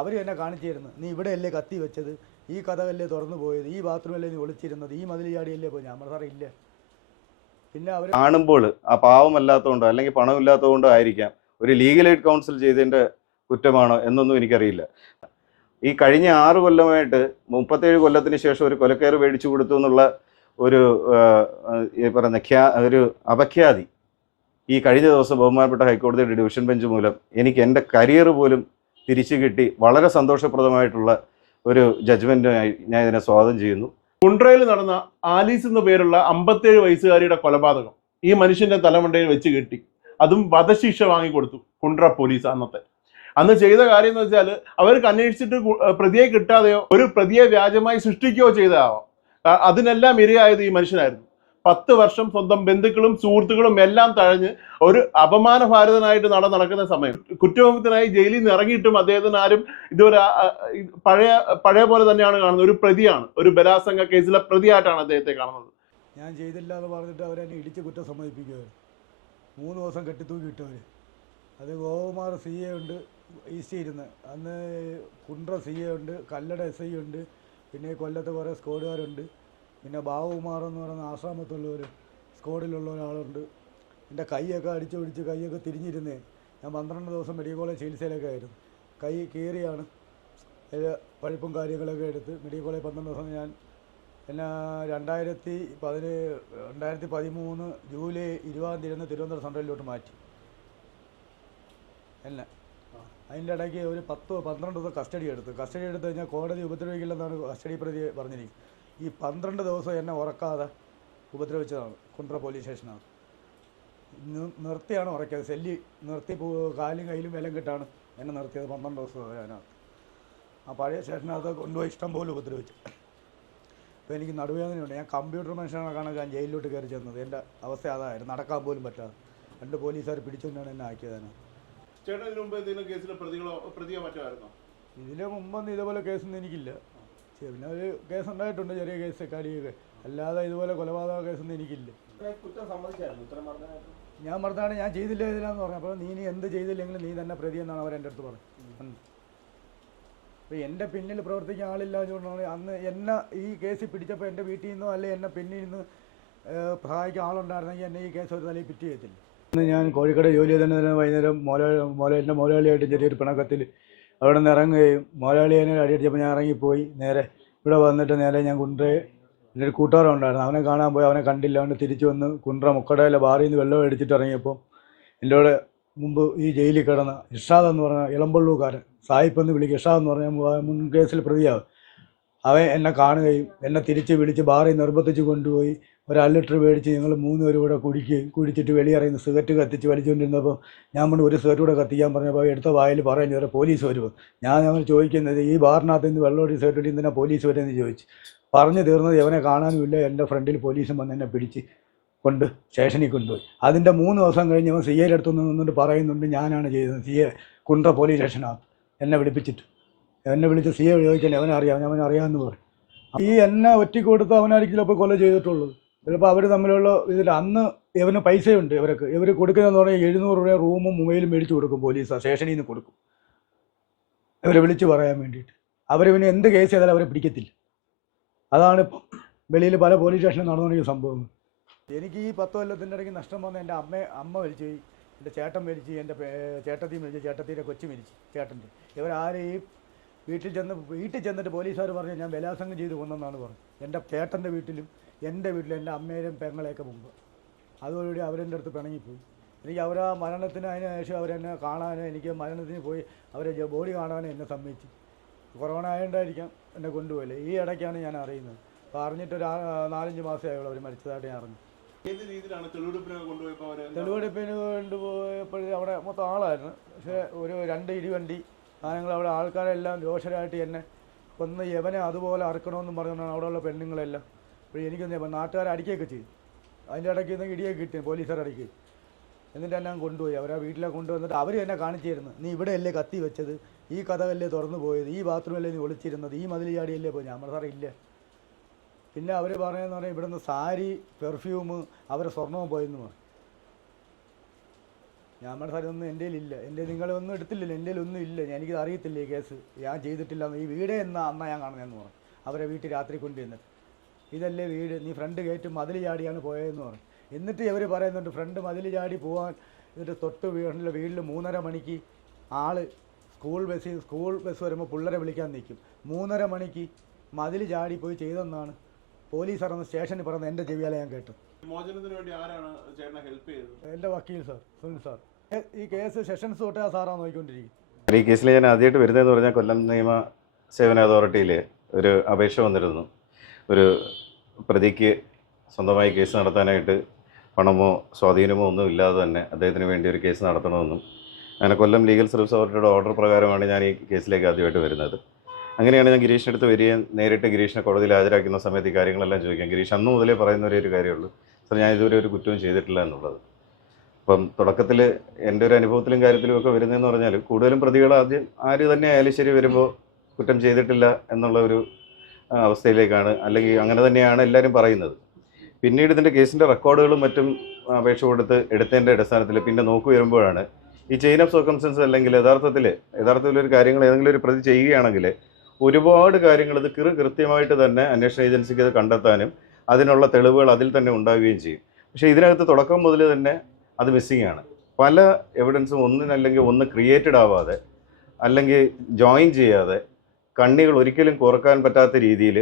അവർ എന്നെ കാണിച്ചിരുന്നു, നീ ഇവിടെയല്ലേ കത്തി വെച്ചത്, ഈ കഥകല്ലേ തുറന്നു പോയത്, ഈ ബാത്റൂമല്ലേ നീ ഒളിച്ചിരുന്നത്, ഈ മതിൽ ചാടിയല്ലേ പോയി. ഞാൻ സാറേ ഇല്ല. പിന്നെ അവർ കാണുമ്പോൾ ആ പാവമല്ലാത്തതുകൊണ്ടോ അല്ലെങ്കിൽ പണമില്ലാത്തതുകൊണ്ടോ ആയിരിക്കാം ഒരു ലീഗൽ എയ്ഡ് കൗൺസിൽ ചെയ്തതിൻ്റെ കുറ്റമാണോ എന്നൊന്നും എനിക്കറിയില്ല. ഈ കഴിഞ്ഞ 6 കൊല്ലമായിട്ട് 37 കൊല്ലത്തിന് ശേഷം ഒരു കൊലക്കയറ് മേടിച്ചു കൊടുത്തു എന്നുള്ള ഒരു ഈ പറയുന്ന ഒരു അപഖ്യാതി ഈ കഴിഞ്ഞ ദിവസം ബഹുമാനപ്പെട്ട ഹൈക്കോടതിയുടെ ഡിവിഷൻ ബെഞ്ച് മൂലം എനിക്ക് എൻ്റെ കരിയർ പോലും തിരിച്ചു കിട്ടി. വളരെ സന്തോഷപ്രദമായിട്ടുള്ള ഒരു ജഡ്ജ്മെൻറ്റായി ഞാൻ ഇതിനെ സ്വാഗതം ചെയ്യുന്നു. കുണ്ട്രയിൽ നടന്ന ആലീസ് എന്ന പേരുള്ള 57 വയസ്സുകാരിയുടെ കൊലപാതകം ഈ മനുഷ്യന്റെ തലമണ്ടയിൽ വെച്ച് കെട്ടി, അതും വധശിക്ഷ വാങ്ങിക്കൊടുത്തു കുണ്ട്ര പോലീസ്. അന്ന് ചെയ്ത കാര്യം എന്ന് വെച്ചാൽ അവർക്ക് അന്വേഷിച്ചിട്ട് പ്രതിയെ കിട്ടാതെയോ ഒരു പ്രതിയെ വ്യാജമായി സൃഷ്ടിക്കുകയോ ചെയ്തതാവാം. അതിനെല്ലാം ഇരയായത് ഈ മനുഷ്യനായിരുന്നു. 10 വർഷം സ്വന്തം ബന്ധുക്കളും സുഹൃത്തുക്കളും എല്ലാം തഴഞ്ഞ് ഒരു അപമാനഭാരതനായിട്ട് നടക്കുന്ന സമയം കുറ്റവിമുക്തനായി ജയിലിൽ നിന്ന് ഇറങ്ങിയിട്ടും അദ്ദേഹത്തിന് ആരും ഇതൊരു പഴയ പോലെ തന്നെയാണ് കാണുന്നത്. ഒരു പ്രതിയാണ്, ഒരു ബലാത്സംഗ കേസിലെ പ്രതിയായിട്ടാണ് അദ്ദേഹത്തെ കാണുന്നത്. ഞാൻ ചെയ്തില്ല എന്ന് പറഞ്ഞിട്ട് അവരെന്നെ ഇടിച്ച് കുറ്റം സമ്മതിപ്പിക്കുകയാണ്. 3 ദിവസം കെട്ടിത്തൂക്കി ഇട്ടവർ. അത് ഗോകുമാർ സി എ ഉണ്ട്, ഈസ്റ്റ് ഇരുന്ന്. അന്ന് കുണ്ട്ര സി എ ഉണ്ട്, കല്ലട എസ് ഐ ഉണ്ട്, പിന്നെ കൊല്ലത്ത് കുറേ സ്ക്വാഡുകാരുണ്ട്, പിന്നെ ബാബുകുമാർ എന്ന് പറയുന്ന ആശ്രമത്തുള്ള ഒരു സ്ക്വാഡിലുള്ള ഒരാളുണ്ട്. എൻ്റെ കൈയൊക്കെ അടിച്ചു പിടിച്ച് കൈയൊക്കെ തിരിഞ്ഞിരുന്നേ. ഞാൻ 12 ദിവസം മെഡിക്കൽ കോളേജ് ചികിത്സയിലൊക്കെ ആയിരുന്നു. കൈ കീറിയാണ് പഴുപ്പും കാര്യങ്ങളൊക്കെ എടുത്ത് മെഡിക്കൽ കോളേജ് 12 ദിവസം ഞാൻ എന്നെ 2013 ജൂലൈ 20-ാം തീയതി തിരുവനന്തപുരം സെൻട്രലിലോട്ട് മാറ്റി. എന്നെ അതിൻ്റെ ഇടയ്ക്ക് ഒരു 10-12 ദിവസം കസ്റ്റഡി എടുത്ത് കഴിഞ്ഞാൽ കോടതി ഉപദ്രവിക്കില്ലെന്നാണ് കസ്റ്റഡി പ്രതി പറഞ്ഞിരിക്കുന്നത്. ഈ 12 ദിവസം എന്നെ ഉറക്കാതെ ഉപദ്രവിച്ചതാണ് കുണ്ട്ര പോലീസ് സ്റ്റേഷനാണ്. നിർത്തിയാണ് ഉറക്കിയത്. സെല്ലി നിർത്തി കാലും കയ്യിലും വിലം കിട്ടാണ് എന്നെ നിർത്തിയത് 12 ദിവസം അതിനകത്ത്. ആ പഴയ സ്റ്റേഷനകത്ത് കൊണ്ടുപോയി ഇഷ്ടം പോലെ ഉപദ്രവിച്ചു. ഇപ്പോൾ എനിക്ക് നടുവേദനയുണ്ട്. ഞാൻ കമ്പ്യൂട്ടർ മനുഷ്യനെ കാണാൻ ജയിലിലോട്ട് കയറി ചെന്നത്. എൻ്റെ അവസ്ഥ അതായിരുന്നു, നടക്കാൻ പോലും പറ്റാതെ. 2 പോലീസുകാർ പിടിച്ചുകൊണ്ടാണ് എന്നെ ആക്കിയതാണ്. ഇതിന് മുമ്പൊന്നും ഇതുപോലെ കേസൊന്നും എനിക്കില്ല. പിന്നെ ഒരു കേസ് ഉണ്ടായിട്ടുണ്ട്, ചെറിയ കേസ് കാര്യമൊക്കെ. അല്ലാതെ ഇതുപോലെ കൊലപാതക കേസൊന്നും എനിക്കില്ല. ഞാൻ പറഞ്ഞാണ് ഞാൻ ചെയ്തില്ല ഇതിലാന്ന് പറഞ്ഞു. അപ്പോൾ നീ എന്ത് ചെയ്തില്ലെങ്കിലും നീ തന്നെ പ്രതി എന്നാണ് അവരെൻ്റെ അടുത്ത് പറഞ്ഞത്. അപ്പോൾ എൻ്റെ പിന്നിൽ പ്രവർത്തിക്കാൻ ആളില്ലാതുകൊണ്ടാണ് അന്ന് എന്നെ ഈ കേസിൽ പിടിച്ചപ്പോൾ എൻ്റെ വീട്ടിൽ നിന്നോ അല്ലെങ്കിൽ എന്നെ പിന്നിൽ നിന്ന് സഹായിക്കാൻ ആളുണ്ടായിരുന്നെങ്കിൽ എന്നെ ഈ കേസ് ഒരു തലയിൽ പിറ്റ് ചെയ്യത്തില്ല. ഇന്ന് ഞാൻ കോഴിക്കോട് ജോലി ചെയ്തതിന് തന്നെ വൈകുന്നേരം എൻ്റെ മോലാളിയായിട്ട് ചെറിയൊരു പിണക്കത്തിൽ അവിടെ നിന്ന് ഇറങ്ങുകയും മോലാളി എന്നെ അടിയടിച്ചപ്പോൾ ഞാൻ ഇറങ്ങിപ്പോയി. നേരെ ഇവിടെ വന്നിട്ട് നേരെ ഞാൻ കുണ്ട്രയെ എൻ്റെ ഒരു കൂട്ടുകാരൻ ഉണ്ടായിരുന്നു, അവനെ കാണാൻ പോയി. അവനെ കണ്ടില്ല. അവനെ തിരിച്ചു വന്ന് കുണ്ട്ര മുക്കടയിലെ ബാറിൽ നിന്ന് വെള്ളം അടിച്ചിട്ട് ഇറങ്ങിയപ്പോൾ എൻ്റെ കൂടെ മുമ്പ് ഈ ജയിലിൽ കിടന്ന ഇർഷാദ് എന്ന് പറഞ്ഞ ഇളമ്പള്ളൂക്കാരൻ, സായിപ്പ് എന്ന് വിളിക്കുക, ഇർഷാദ് എന്ന് പറഞ്ഞാൽ മുൻ കേസിൽ പ്രതിയാവും. അവൻ എന്നെ കാണുകയും എന്നെ തിരിച്ച് വിളിച്ച് ബാറിൽ നിർബന്ധിച്ച് കൊണ്ടുപോയി ഒരു 1 ലിറ്റർ മേടിച്ച് ഞങ്ങൾ 3 പേരും കൂടെ കുടിച്ചിട്ട് വെളിയിറങ്ങി സിഗരറ്റ് കത്തിച്ച് വലിച്ചുകൊണ്ടിരുന്നപ്പോൾ ഞാൻ കൊണ്ട് ഒരു സിഗരറ്റ് കൂടെ കത്തിക്കാൻ പറഞ്ഞപ്പോൾ എടുത്ത വായിൽ പറയുന്നത് വരെ പോലീസ് വരുമ്പോൾ ഞങ്ങൾ ചോദിക്കുന്നത് ഈ ബാറിനകത്ത് നിന്ന് വെള്ളമൊടി സിഗരറ്റ് എന്തിനാ പോലീസ് വരുമെന്ന് ചോദിച്ചു. പറഞ്ഞു തീർന്നത് എവനെ കാണാനുമില്ല. എൻ്റെ ഫ്രണ്ടിൽ പോലീസും വന്ന് എന്നെ പിടിച്ച് കൊണ്ട് സ്റ്റേഷനിൽ കൊണ്ടുപോയി. അതിൻ്റെ 3 ദിവസം കഴിഞ്ഞ് അവൻ സി എയുടെ അടുത്തുനിന്ന് നിന്നിട്ട് പറയുന്നുണ്ട് ഞാനാണ് ചെയ്തത്. സി എ കുണ്ട്ര പോലീസ് സ്റ്റേഷനകത്ത് എന്നെ വിളിപ്പിച്ചിട്ട് എന്നെ വിളിച്ച് സി എ ചോദിക്കാൻ അവനറിയാമെന്ന് പറയും. ഈ എന്നെ ഒറ്റയ്ക്ക് കൊടുത്ത് അവനായിരിക്കില്ല ഇപ്പോൾ കൊല ചെയ്തിട്ടുള്ളത്. ചിലപ്പോൾ അവർ തമ്മിലുള്ള ഇതിൽ അന്ന് ഇവന് പൈസയുണ്ട്. ഇവർ കൊടുക്കുന്നതെന്ന് പറഞ്ഞാൽ 700 രൂപ റൂമും മൊബൈലും മേടിച്ച് കൊടുക്കും. പോലീസ് സ്റ്റേഷനിൽ നിന്ന് കൊടുക്കും ഇവരെ വിളിച്ച് പറയാൻ വേണ്ടിയിട്ട്. അവരിവന് എന്ത് കേസ് ചെയ്താലും അവരെ പിടിക്കത്തില്ല. അതാണ് ഇപ്പം വെളിയിൽ പല പോലീസ് സ്റ്റേഷനിൽ നടന്നുകൊണ്ടിരിക്കുന്ന സംഭവം. എനിക്ക് ഈ 10 കൊല്ലത്തിൻ്റെ ഇടയ്ക്ക് നഷ്ടം വന്ന എൻ്റെ അമ്മ മരിച്ചു പോയി, എൻ്റെ ചേട്ടൻ മരിച്ചു, എൻ്റെ ചേട്ടത്തി മരിച്ചു, ചേട്ടത്തിൻ്റെ കൊച്ചു മരിച്ചു, ചേട്ടൻ്റെ. ഇവരാരെയും വീട്ടിൽ ചെന്നിട്ട് പോലീസുകാർ പറഞ്ഞു ഞാൻ ബലാത്സംഗം ചെയ്ത് കൊന്നെന്നാണ് പറഞ്ഞത്. എൻ്റെ ചേട്ടൻ്റെ വീട്ടിലും എൻ്റെ വീട്ടിലും എൻ്റെ അമ്മയുടെയും പെങ്ങളെയൊക്കെ മുമ്പ്. അതോടുകൂടി അവരെൻ്റെ അടുത്ത് പിണങ്ങിപ്പോയി. എനിക്ക് അവരാ മരണത്തിന് അതിന് ശേഷം അവരെന്നെ കാണാനോ എനിക്ക് മരണത്തിന് പോയി അവരെ ബോഡി കാണാനോ എന്നെ സമ്മതിച്ചു. കൊറോണ ആയതുകൊണ്ടായിരിക്കാം എന്നെ കൊണ്ടുപോയില്ലേ. ഈ ഇടയ്ക്കാണ് ഞാൻ അറിയുന്നത്. അപ്പോൾ അറിഞ്ഞിട്ടൊരു 4-5 മാസമായുള്ളൂ അവർ മരിച്ചതായിട്ട് ഞാൻ അറിഞ്ഞു. തെളിവെടുപ്പിന് കൊണ്ടുപോയപ്പോഴേ അവിടെ മൊത്തം ആളായിരുന്നു. പക്ഷേ ഒരു 2 ഇടിവണ്ടി സാധനങ്ങൾ അവിടെ ആൾക്കാരെല്ലാം രോഷരായിട്ട് എന്നെ കൊന്ന് യവനെ അതുപോലെ അറുക്കണമെന്നും പറഞ്ഞുകൊണ്ടാണ് അവിടെയുള്ള പെണ്ണുങ്ങളെല്ലാം. അപ്പോൾ എനിക്കൊന്നും നാട്ടുകാരെ അടിക്കുകയൊക്കെ ചെയ്തു. അതിൻ്റെ ഇടയ്ക്ക് നിന്ന് ഇടിയൊക്കെ കിട്ടി പോലീസുകാർ അടിക്കുക. എന്നിട്ട് എന്നെ കൊണ്ടുപോയി അവരെ വീട്ടിലെ കൊണ്ടുവന്നിട്ട് അവർ എന്നെ കാണിച്ചിരുന്നു, നീ ഇവിടെയല്ലേ കത്തി വെച്ചത്, ഈ കഥകല്ലേ തുറന്നു പോയത്, ഈ ബാത്റൂമല്ലേ നീ ഒളിച്ചിരുന്നത്, ഈ മതിൽ ചാടിയല്ലേ പോയി. ഞാൻ സാറേ ഇല്ല. പിന്നെ അവർ പറയുന്നതെന്ന് പറഞ്ഞാൽ ഇവിടുന്ന് സാരി പെർഫ്യൂം അവരെ സ്വർണവും പോയെന്ന് പറഞ്ഞു. ഞാൻ പറഞ്ഞ സാർ ഒന്നും എൻ്റെ ഇല്ല, എൻ്റെ നിങ്ങളൊന്നും എടുത്തില്ലല്ലോ, എൻ്റെ ഒന്നും ഇല്ല, എനിക്കിത് അറിയത്തില്ല ഈ കേസ്, ഞാൻ ചെയ്തിട്ടില്ല. ഈ വീട് അന്നാ ഞാൻ കാണുന്നതെന്ന് പറഞ്ഞു. അവരെ വീട്ടിൽ രാത്രി കൊണ്ടുവന്നിട്ട് ഇതല്ലേ വീട്, നീ ഫ്രണ്ട് ഗേറ്റ് മതിൽ ചാടിയാണ് പോയതെന്ന് പറഞ്ഞു. എന്നിട്ട് ഇവർ പറയുന്നുണ്ട് ഫ്രണ്ട് മതിൽ ചാടി പോകാൻ. എന്നിട്ട് തൊട്ട് വീട്ടിൽ 3:30 മണിക്ക് ആള് സ്കൂൾ ബസ് വരുമ്പോൾ പിള്ളേരെ വിളിക്കാൻ നിൽക്കും. 3:30 മണിക്ക് മതിൽ ചാടി പോയി ചെയ്തെന്നാണ് പോലീസ് അറിഞ്ഞ സ്റ്റേഷനിൽ പറഞ്ഞത് എൻ്റെ ചെവിയാലെ ഞാൻ കേട്ടു. മോചനത്തിന് വേണ്ടി ആരാണ് ചേട്ടനെ ഹെൽപ്പ് ചെയ്തത്? എൻ്റെ വക്കീൽ സാർ, സുനിൽ സാർ. ഈ കേസ് സെഷൻസ് തൊട്ട് ആ സാറാണ് നോക്കിക്കൊണ്ടിരിക്കുന്നത്. ഈ കേസിൽ ഞാൻ ആദ്യമായിട്ട് വരുന്നതെന്ന് പറഞ്ഞാൽ കൊല്ലം നിയമ സേവന അതോറിറ്റിയിൽ ഒരു അപേക്ഷ വന്നിരുന്നു. ഒരു പ്രതിക്ക് സ്വന്തമായി കേസ് നടത്താനായിട്ട് പണമോ സ്വാധീനമോ ഒന്നും ഇല്ലാതെ തന്നെ അദ്ദേഹത്തിന് വേണ്ടി ഒരു കേസ് നടത്തണമെന്നും അങ്ങനെ കൊല്ലം ലീഗൽ സർവീസ് അതോറിറ്റിയുടെ ഓർഡർ പ്രകാരമാണ് ഞാൻ ഈ കേസിലേക്ക് ആദ്യമായിട്ട് വരുന്നത്. അങ്ങനെയാണ് ഞാൻ ഗിരീഷിൻ്റെ അടുത്ത് വരികയും നേരിട്ട് ഗിരീഷിനെ കോടതിയിൽ ഹാജരാക്കുന്ന സമയത്ത് ഈ കാര്യങ്ങളെല്ലാം ചോദിക്കാം. ഗിരീഷ് അന്ന് മുതലേ പറയുന്ന ഒരു കാര്യമുള്ളൂ, സാർ ഞാൻ ഇതുവരെ ഒരു കുറ്റവും ചെയ്തിട്ടില്ല എന്നുള്ളത്. അപ്പം തുടക്കത്തിൽ എൻ്റെ ഒരു അനുഭവത്തിലും കാര്യത്തിലും ഒക്കെ വരുന്നതെന്ന് പറഞ്ഞാൽ കൂടുതലും പ്രതികൾ ആദ്യം ആര് തന്നെ ആയാലും ശരി വരുമ്പോൾ കുറ്റം ചെയ്തിട്ടില്ല എന്നുള്ള ഒരു അവസ്ഥയിലേക്കാണ്, അല്ലെങ്കിൽ അങ്ങനെ തന്നെയാണ് എല്ലാവരും പറയുന്നത്. പിന്നീട് ഇതിൻ്റെ കേസിൻ്റെ റെക്കോർഡുകളും മറ്റും അപേക്ഷ കൊടുത്ത് എടുത്തതിൻ്റെ അടിസ്ഥാനത്തിൽ പിന്നെ നോക്കി വരുമ്പോഴാണ് ഈ ചെയിൻ ഓഫ് സർക്കംസ്റ്റൻസ് അല്ലെങ്കിൽ യഥാർത്ഥത്തിൽ ഒരു കാര്യങ്ങൾ ഏതെങ്കിലും ഒരു പ്രതി ചെയ്യുകയാണെങ്കിൽ ഒരുപാട് കാര്യങ്ങൾ ഇത് കൃത്യമായിട്ട് തന്നെ അന്വേഷണ ഏജൻസിക്ക് അത് കണ്ടെത്താനും അതിനുള്ള തെളിവുകൾ അതിൽ തന്നെ ഉണ്ടാവുകയും ചെയ്യും. പക്ഷേ ഇതിനകത്ത് തുടക്കം മുതൽ തന്നെ അത് മിസ്സിംഗ് ആണ്. പല എവിഡൻസും ഒന്നിനല്ലെങ്കിൽ ഒന്ന് ക്രിയേറ്റഡ് ആവാതെ അല്ലെങ്കിൽ ജോയിൻ ചെയ്യാതെ കണ്ണികൾ ഒരിക്കലും കുറക്കാൻ പറ്റാത്ത രീതിയിൽ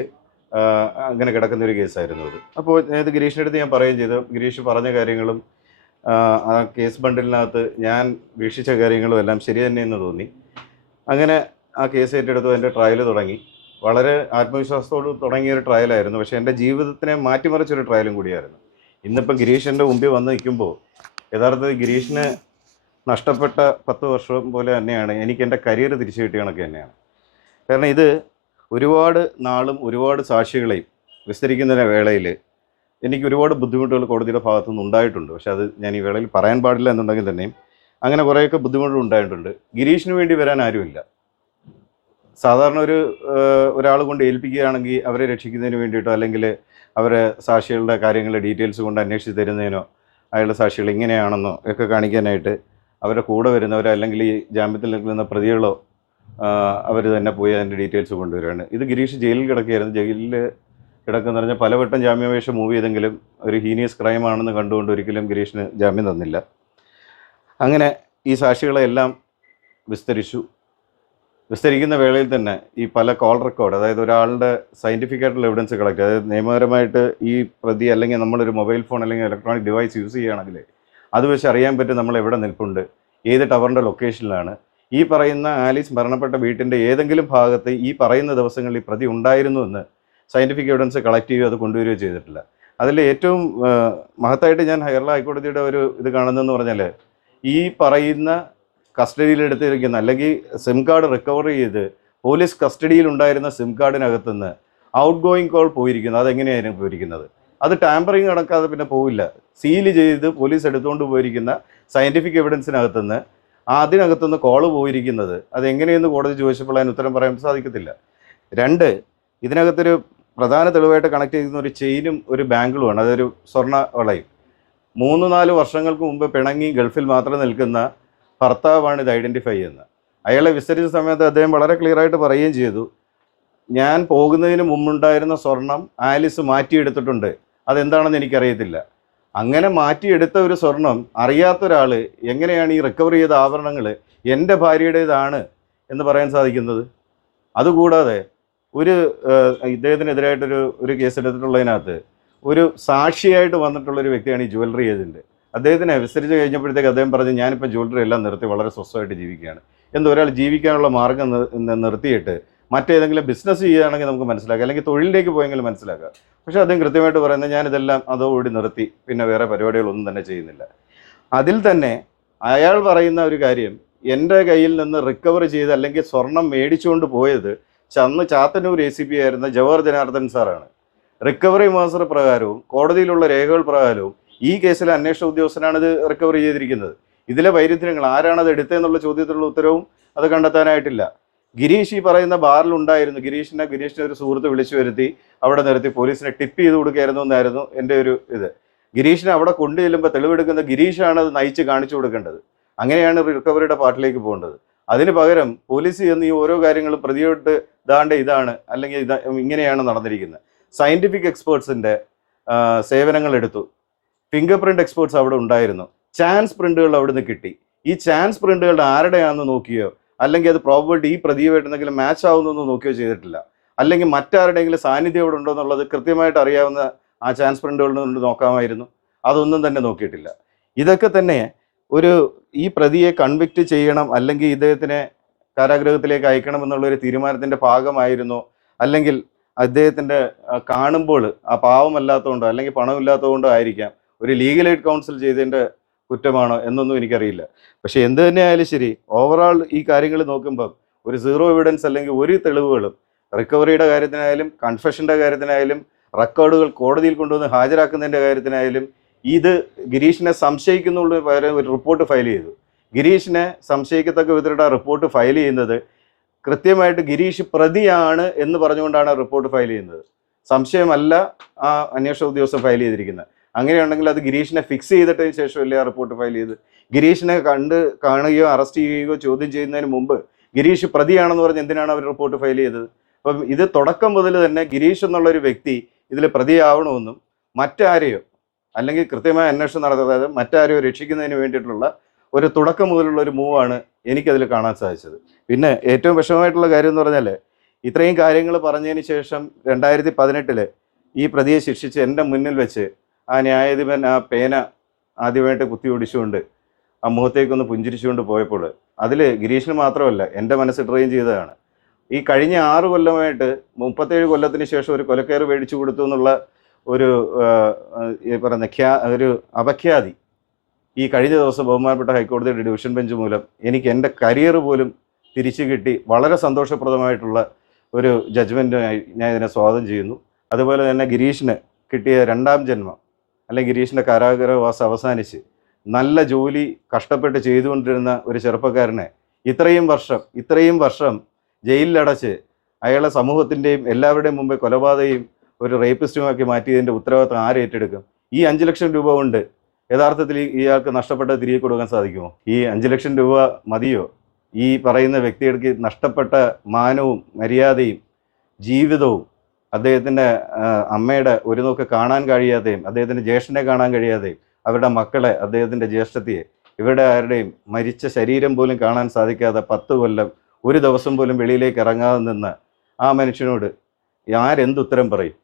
അങ്ങനെ കിടക്കുന്ന ഒരു കേസായിരുന്നു അത്. അപ്പോൾ ഇത് ഗിരീഷിൻ്റെ അടുത്ത് ഞാൻ പറയുകയും ചെയ്തു. ഗിരീഷ് പറഞ്ഞ കാര്യങ്ങളും ആ കേസ് ബണ്ടിലിനകത്ത് ഞാൻ വീക്ഷിച്ച കാര്യങ്ങളും എല്ലാം ശരി തന്നെയെന്ന് തോന്നി. അങ്ങനെ ആ കേസ് ഏറ്റെടുത്തു, എൻ്റെ ട്രയൽ തുടങ്ങി. വളരെ ആത്മവിശ്വാസത്തോട് തുടങ്ങിയൊരു ട്രയലായിരുന്നു. പക്ഷേ എൻ്റെ ജീവിതത്തിനെ മാറ്റിമറിച്ചൊരു ട്രയലും കൂടിയായിരുന്നു. ഇന്നിപ്പം ഗിരീഷിൻ്റെ മുമ്പിൽ വന്ന് നിൽക്കുമ്പോൾ യഥാർത്ഥത്തിൽ ഗിരീഷിന് നഷ്ടപ്പെട്ട 10 വർഷം പോലെ തന്നെയാണ് എനിക്ക് എൻ്റെ കരിയർ തിരിച്ചു കിട്ടിയ കണക്ക് തന്നെയാണ്. കാരണം ഇത് ഒരുപാട് നാളും ഒരുപാട് സാക്ഷികളെയും വിസ്തരിക്കുന്ന വേളയിൽ എനിക്ക് ഒരുപാട് ബുദ്ധിമുട്ടുകൾ കോടതിയുടെ ഭാഗത്തുനിന്ന് ഉണ്ടായിട്ടുണ്ട്. പക്ഷെ അത് ഞാൻ ഈ വേളയിൽ പറയാൻ പാടില്ല എന്നുണ്ടെങ്കിൽ തന്നെയും അങ്ങനെ കുറേയൊക്കെ ബുദ്ധിമുട്ടുകൾ ഉണ്ടായിട്ടുണ്ട്. ഗിരീഷിന് വേണ്ടി വരാൻ ആരുമില്ല. സാധാരണ ഒരാൾ കൊണ്ട് ഏൽപ്പിക്കുകയാണെങ്കിൽ അവരെ രക്ഷിക്കുന്നതിന് വേണ്ടിയിട്ടോ അല്ലെങ്കിൽ അവരെ സാക്ഷികളുടെ കാര്യങ്ങളുടെ ഡീറ്റെയിൽസ് കൊണ്ട് അന്വേഷിച്ച് തരുന്നതിനോ അയാളുടെ സാക്ഷികൾ ഇങ്ങനെയാണെന്നോ ഒക്കെ കാണിക്കാനായിട്ട് അവരുടെ കൂടെ വരുന്നവരോ അല്ലെങ്കിൽ ഈ ജാമ്യത്തിൽ നിൽക്കുന്ന പ്രതികളോ അവർ തന്നെ പോയി അതിൻ്റെ ഡീറ്റെയിൽസ് കൊണ്ടുവരികയാണ്. ഇത് ഗിരീഷ് ജയിലിൽ കിടക്കുകയായിരുന്നു. ജയിലിൽ കിടക്കുന്ന പറഞ്ഞാൽ പലവട്ടം ജാമ്യാപേക്ഷ മൂവ് ചെയ്തെങ്കിലും ഒരു ഹീനിയസ് ക്രൈം ആണെന്ന് കണ്ടുകൊണ്ട് ഒരിക്കലും ഗിരീഷിന് ജാമ്യം തന്നില്ല. അങ്ങനെ ഈ സാക്ഷികളെല്ലാം വിസ്തരിക്കുന്ന വേളയിൽ തന്നെ ഈ പല കോൾ റെക്കോർഡ്, അതായത് ഒരാളുടെ സയൻറ്റിഫിക് ആയിട്ടുള്ള എവിഡൻസ് കളക്ട്, അതായത് നിയമപരമായിട്ട് ഈ പ്രതി അല്ലെങ്കിൽ നമ്മളൊരു മൊബൈൽ ഫോൺ അല്ലെങ്കിൽ ഇലക്ട്രോണിക് ഡിവൈസ് യൂസ് ചെയ്യുകയാണെങ്കിൽ അത് വെച്ച് അറിയാൻ പറ്റും നമ്മൾ എവിടെ നിൽപ്പുണ്ട്, ഏത് ടവറിൻ്റെ ലൊക്കേഷനിലാണ്. ഈ പറയുന്ന ആലീസ് മരണപ്പെട്ട വീട്ടിൻ്റെ ഏതെങ്കിലും ഭാഗത്ത് ഈ പറയുന്ന ദിവസങ്ങളിൽ ഈ പ്രതി ഉണ്ടായിരുന്നു എന്ന് സയൻറ്റിഫിക് എവിഡൻസ് കളക്ട് ചെയ്യുകയോ അത് കൊണ്ടുവരികയോ ചെയ്തിട്ടില്ല. അതിൽ ഏറ്റവും മഹത്തായിട്ട് ഞാൻ കേരള ഹൈക്കോടതിയുടെ ഒരു ഇത് കാണുന്നതെന്ന് പറഞ്ഞാൽ ഈ പറയുന്ന കസ്റ്റഡിയിലെടുത്തിരിക്കുന്ന അല്ലെങ്കിൽ സിം കാർഡ് റിക്കവർ ചെയ്ത് പോലീസ് കസ്റ്റഡിയിൽ ഉണ്ടായിരുന്ന സിം കാർഡിനകത്തുനിന്ന് ഔട്ട് ഗോയിങ് കോൾ പോയിരിക്കുന്നത്. അതെങ്ങനെയായിരുന്നു പോയിരിക്കുന്നത്? അത് ടാമ്പറിങ് നടക്കാതെ പിന്നെ പോവില്ല. സീല് ചെയ്ത് പോലീസ് എടുത്തുകൊണ്ട് പോയിരിക്കുന്ന സയൻറ്റിഫിക് എവിഡൻസിനകത്തുനിന്ന് അതിനകത്തുനിന്ന് കോള് പോയിരിക്കുന്നത് അതെങ്ങനെയെന്ന് കോടതി ചോദിച്ചപ്പോൾ അതിന് ഉത്തരം പറയാൻ സാധിക്കത്തില്ല. 2, ഇതിനകത്തൊരു പ്രധാന തെളിവായിട്ട് കണക്ട് ചെയ്യുന്ന ഒരു ചെയിനും ഒരു ബാങ്കിളുമാണ്, അതൊരു സ്വർണ്ണ വളയും. 3-4 വർഷങ്ങൾക്ക് മുമ്പ് പിണങ്ങി ഗൾഫിൽ മാത്രം നിൽക്കുന്ന ഭർത്താവാണ് ഇത് ഐഡൻറ്റിഫൈ ചെയ്യുന്നത്. അയാളെ വിസ്തരിച്ച സമയത്ത് അദ്ദേഹം വളരെ ക്ലിയറായിട്ട് പറയുകയും ചെയ്തു, ഞാൻ പോകുന്നതിന് മുമ്പുണ്ടായിരുന്ന സ്വർണം ആലിസ് മാറ്റിയെടുത്തിട്ടുണ്ട്, അതെന്താണെന്ന് എനിക്കറിയത്തില്ല. അങ്ങനെ മാറ്റിയെടുത്ത ഒരു സ്വർണം അറിയാത്ത ഒരാൾ എങ്ങനെയാണ് ഈ റിക്കവർ ചെയ്ത ആഭരണങ്ങൾ എൻ്റെ ഭാര്യയുടേതാണ് എന്ന് പറയാൻ സാധിക്കുന്നത്? അതുകൂടാതെ ഇദ്ദേഹത്തിനെതിരായിട്ടൊരു കേസ് എടുത്തിട്ടുള്ളതിനകത്ത് ഒരു സാക്ഷിയായിട്ട് വന്നിട്ടുള്ളൊരു വ്യക്തിയാണ് ഈ ജ്വല്ലറി ഏജൻറ്റ്. അദ്ദേഹത്തിനെ വിസ്തരിച്ച് കഴിഞ്ഞപ്പോഴത്തേക്ക് അദ്ദേഹം പറഞ്ഞു, ഞാനിപ്പോൾ ജ്വല്ലറി എല്ലാം നിർത്തി വളരെ സ്വസ്ഥമായിട്ട് ജീവിക്കുകയാണ്. ഒരാൾ ജീവിക്കാനുള്ള മാർഗ്ഗം നിർത്തിയിട്ട് മറ്റേതെങ്കിലും ബിസിനസ് ചെയ്യുകയാണെങ്കിൽ നമുക്ക് മനസ്സിലാക്കാം, അല്ലെങ്കിൽ തൊഴിലിലേക്ക് പോയെങ്കിലും മനസ്സിലാക്കാം. പക്ഷേ അദ്ദേഹം കൃത്യമായിട്ട് പറയുന്നത് ഞാനിതെല്ലാം അതോടുകൂടി നിർത്തി, പിന്നെ വേറെ പരിപാടികളൊന്നും തന്നെ ചെയ്യുന്നില്ല. അതിൽ തന്നെ അയാൾ പറയുന്ന ഒരു കാര്യം, എൻ്റെ കയ്യിൽ നിന്ന് റിക്കവർ ചെയ്ത് അല്ലെങ്കിൽ സ്വർണം മേടിച്ചുകൊണ്ട് പോയത് അന്ന് ചാത്തന്നൂർ ACP ആയിരുന്ന ജവഹർ ജനാർദ്ദൻ സാറാണ്. റിക്കവറി മാസ്റ്റർ പ്രകാരവും കോടതിയിലുള്ള രേഖകൾ പ്രകാരവും ഈ കേസിലെ അന്വേഷണ ഉദ്യോഗസ്ഥനാണ് ഇത് റിക്കവർ ചെയ്തിരിക്കുന്നത്. ഇതിലെ വൈരുദ്ധ്യങ്ങൾ ആരാണത് എടുത്തതെന്നുള്ള ചോദ്യത്തിനുള്ള ഉത്തരവും അത് കണ്ടെത്താനായിട്ടില്ല. ഗിരീഷ് ഈ പറയുന്ന ബാറിലുണ്ടായിരുന്നു. ഗിരീഷിനെ ഒരു സുഹൃത്ത് വിളിച്ചു വരുത്തി അവിടെ നിർത്തി പോലീസിനെ ടിപ്പ് ചെയ്ത് കൊടുക്കുകയായിരുന്നു എന്നായിരുന്നു എൻ്റെ ഒരു ഇത്. ഗിരീഷിനെ അവിടെ കൊണ്ടു ചെല്ലുമ്പോൾ തെളിവെടുക്കുന്ന ഗിരീഷാണ് അത് നയിച്ച് കാണിച്ചു കൊടുക്കേണ്ടത്. അങ്ങനെയാണ് റിക്കവറിയുടെ പാർട്ടിലേക്ക് പോകേണ്ടത്. അതിന് പകരം പോലീസ് ചെന്ന് ഈ ഓരോ കാര്യങ്ങളും പ്രതിയോട്ട് ഇതാണ് അല്ലെങ്കിൽ ഇങ്ങനെയാണ് നടന്നിരിക്കുന്നത്. സയന്റിഫിക് എക്സ്പേർട്സിന്റെ സേവനങ്ങൾ എടുത്തു. ഫിംഗർ പ്രിന്റ് എക്സ്പേർട്സ് അവിടെ ഉണ്ടായിരുന്നു. ചാൻസ് പ്രിന്റുകൾ അവിടെ നിന്ന് കിട്ടി. ഈ ചാൻസ് പ്രിന്റുകളുടെ ആരുടെയാണെന്ന് നോക്കിയോ, അല്ലെങ്കിൽ അത് പ്രോബബിലിറ്റി ഈ പ്രതിയുമായിട്ട് എന്തെങ്കിലും മാച്ച് ആവുന്നൊന്നും നോക്കിയോ ചെയ്തിട്ടില്ല. അല്ലെങ്കിൽ മറ്റാരുടെയെങ്കിലും സാന്നിധ്യം അവിടെ ഉണ്ടോ എന്നുള്ളത് കൃത്യമായിട്ട് അറിയാവുന്ന ആ ചാൻസ് പ്രിന്റുകളിൽ നിന്ന് നോക്കാമായിരുന്നു. അതൊന്നും തന്നെ നോക്കിയിട്ടില്ല. ഇതൊക്കെ തന്നെ ഈ പ്രതിയെ കൺവിക്റ്റ് ചെയ്യണം, അല്ലെങ്കിൽ ഇദ്ദേഹത്തിനെ കാരാഗൃഹത്തിലേക്ക് അയക്കണം എന്നുള്ളൊരു തീരുമാനത്തിന്റെ ഭാഗമായിരുന്നു, അല്ലെങ്കിൽ അദ്ദേഹത്തിന്റെ കാണുമ്പോൾ ആ പാവമല്ലാത്തതുകൊണ്ടോ അല്ലെങ്കിൽ പണമില്ലാത്തതുകൊണ്ടോ ആയിരിക്കാം ഒരു ലീഗൽ എയ്ഡ് കൗൺസിൽ ചെയ്തതിന്റെ കുറ്റമാണോ എന്നൊന്നും എനിക്കറിയില്ല. പക്ഷെ എന്ത് തന്നെയായാലും ശരി, ഓവറോൾ ഈ കാര്യങ്ങൾ നോക്കുമ്പോൾ ഒരു സീറോ എവിഡൻസ് അല്ലെങ്കിൽ ഒരു തെളിവുകളും റിക്കവറിയുടെ കാര്യത്തിനായാലും കൺഫെഷന്റെ കാര്യത്തിനായാലും റെക്കോർഡുകൾ കോടതിയിൽ കൊണ്ടുവന്ന് ഹാജരാക്കുന്നതിന്റെ കാര്യത്തിനായാലും ഇത് ഗിരീഷിനെ സംശയിക്കുന്നുള്ള പകരം ഒരു റിപ്പോർട്ട് ഫയൽ ചെയ്തു. ഗിരീഷിനെ സംശയിക്കത്തക്ക വിധത്തിലുള്ള റിപ്പോർട്ട് ഫയൽ ചെയ്യുന്നത് കൃത്യമായിട്ട് ഗിരീഷ് പ്രതിയാണ് എന്ന് പറഞ്ഞുകൊണ്ടാണ് റിപ്പോർട്ട് ഫയൽ ചെയ്യുന്നത്. സംശയമല്ല ആ അന്വേഷണ ഉദ്യോഗസ്ഥൻ ഫയൽ ചെയ്തിരിക്കുന്നത്. അങ്ങനെയുണ്ടെങ്കിൽ അത് ഗിരീഷിനെ ഫിക്സ് ചെയ്തിട്ടതിന് ശേഷമല്ലേ ആ റിപ്പോർട്ട് ഫയൽ ചെയ്ത്. ഗിരീഷിനെ കാണുകയോ അറസ്റ്റ് ചെയ്യുകയോ ചോദ്യം ചെയ്യുന്നതിന് മുമ്പ് ഗിരീഷ് പ്രതിയാണെന്ന് പറഞ്ഞ് എന്തിനാണ് അവർ റിപ്പോർട്ട് ഫയൽ ചെയ്തത്? അപ്പം ഇത് തുടക്കം മുതൽ തന്നെ ഗിരീഷ് എന്നുള്ളൊരു വ്യക്തി ഇതിൽ പ്രതിയാവണമെന്നും മറ്റാരെയോ അല്ലെങ്കിൽ കൃത്യമായ അന്വേഷണം നടത്താതെ മറ്റാരെയോ രക്ഷിക്കുന്നതിന് വേണ്ടിയിട്ടുള്ള ഒരു തുടക്കം മുതലുള്ള ഒരു മൂവാണ് എനിക്കതിൽ കാണാൻ സാധിച്ചത്. പിന്നെ ഏറ്റവും വിഷമമായിട്ടുള്ള കാര്യം എന്ന് പറഞ്ഞാൽ ഇത്രയും കാര്യങ്ങൾ പറഞ്ഞതിന് ശേഷം 2018 ഈ പ്രതിയെ ശിക്ഷിച്ച് എൻ്റെ മുന്നിൽ വെച്ച് ആ ന്യായാധിപൻ ആ പേന ആദ്യമായിട്ട് കുത്തി ഓടിച്ചുകൊണ്ട് ആ മുഖത്തേക്കൊന്ന് പുഞ്ചിരിച്ചുകൊണ്ട് പോയപ്പോൾ അതിൽ ഗിരീഷിന് മാത്രമല്ല എൻ്റെ മനസ്സ് ട്രെയിൻ ചെയ്തതാണ്. ഈ കഴിഞ്ഞ 6 കൊല്ലമായിട്ട് 37 കൊല്ലത്തിന് ശേഷം ഒരു കൊലക്കയറ് മേടിച്ചു കൊടുത്തു എന്നുള്ള ഒരു ഒരു അപഖ്യാതി ഈ കഴിഞ്ഞ ദിവസം ബഹുമാനപ്പെട്ട ഹൈക്കോടതിയുടെ ഡിവിഷൻ ബെഞ്ച് മൂലം എനിക്ക് എൻ്റെ കരിയർ പോലും തിരിച്ചു കിട്ടി. വളരെ സന്തോഷപ്രദമായിട്ടുള്ള ഒരു ജഡ്ജ്മെൻറ്റായി ഞാൻ ഇതിനെ സ്വാഗതം ചെയ്യുന്നു. അതുപോലെ തന്നെ ഗിരീഷിന് കിട്ടിയ 2ാം ജന്മം അല്ലെങ്കിൽ ഗിരീഷിൻ്റെ കാരാഗൃഹവാസം അവസാനിച്ച് നല്ല ജോലി കഷ്ടപ്പെട്ട് ചെയ്തുകൊണ്ടിരുന്ന ഒരു ചെറുപ്പക്കാരനെ ഇത്രയും വർഷം ജയിലിലടച്ച് അയാളെ സമൂഹത്തിൻ്റെയും എല്ലാവരുടെയും മുമ്പേ കൊലപാതകയും ഒരു റേപ്പിസ്റ്റുമാക്കി മാറ്റിയതിൻ്റെ ഉത്തരവാദിത്വം ആരേറ്റെടുക്കും? ഈ 5 ലക്ഷം രൂപ കൊണ്ട് യഥാർത്ഥത്തിൽ ഇയാൾക്ക് നഷ്ടപ്പെട്ട തിരികെ കൊടുക്കാൻ സാധിക്കുമോ? ഈ 5 ലക്ഷം രൂപ മതിയോ ഈ പറയുന്ന വ്യക്തികൾക്ക് നഷ്ടപ്പെട്ട മാനവും മര്യാദയും ജീവിതവും അദ്ദേഹത്തിൻ്റെ അമ്മയുടെ ഒരു നോക്ക് കാണാൻ കഴിയാതെയും അദ്ദേഹത്തിൻ്റെ ജ്യേഷ്ഠനെ കാണാൻ കഴിയാതെയും അവരുടെ മക്കളെ അദ്ദേഹത്തിൻ്റെ ജ്യേഷ്ഠത്തിയെ ഇവരുടെ ആരുടെയും മരിച്ച ശരീരം പോലും കാണാൻ സാധിക്കാതെ 10 കൊല്ലം ഒരു ദിവസം പോലും വെളിയിലേക്ക് ഇറങ്ങാതെ നിന്ന് ആ മനുഷ്യനോട് ആരെന്തുത്തരം പറയും?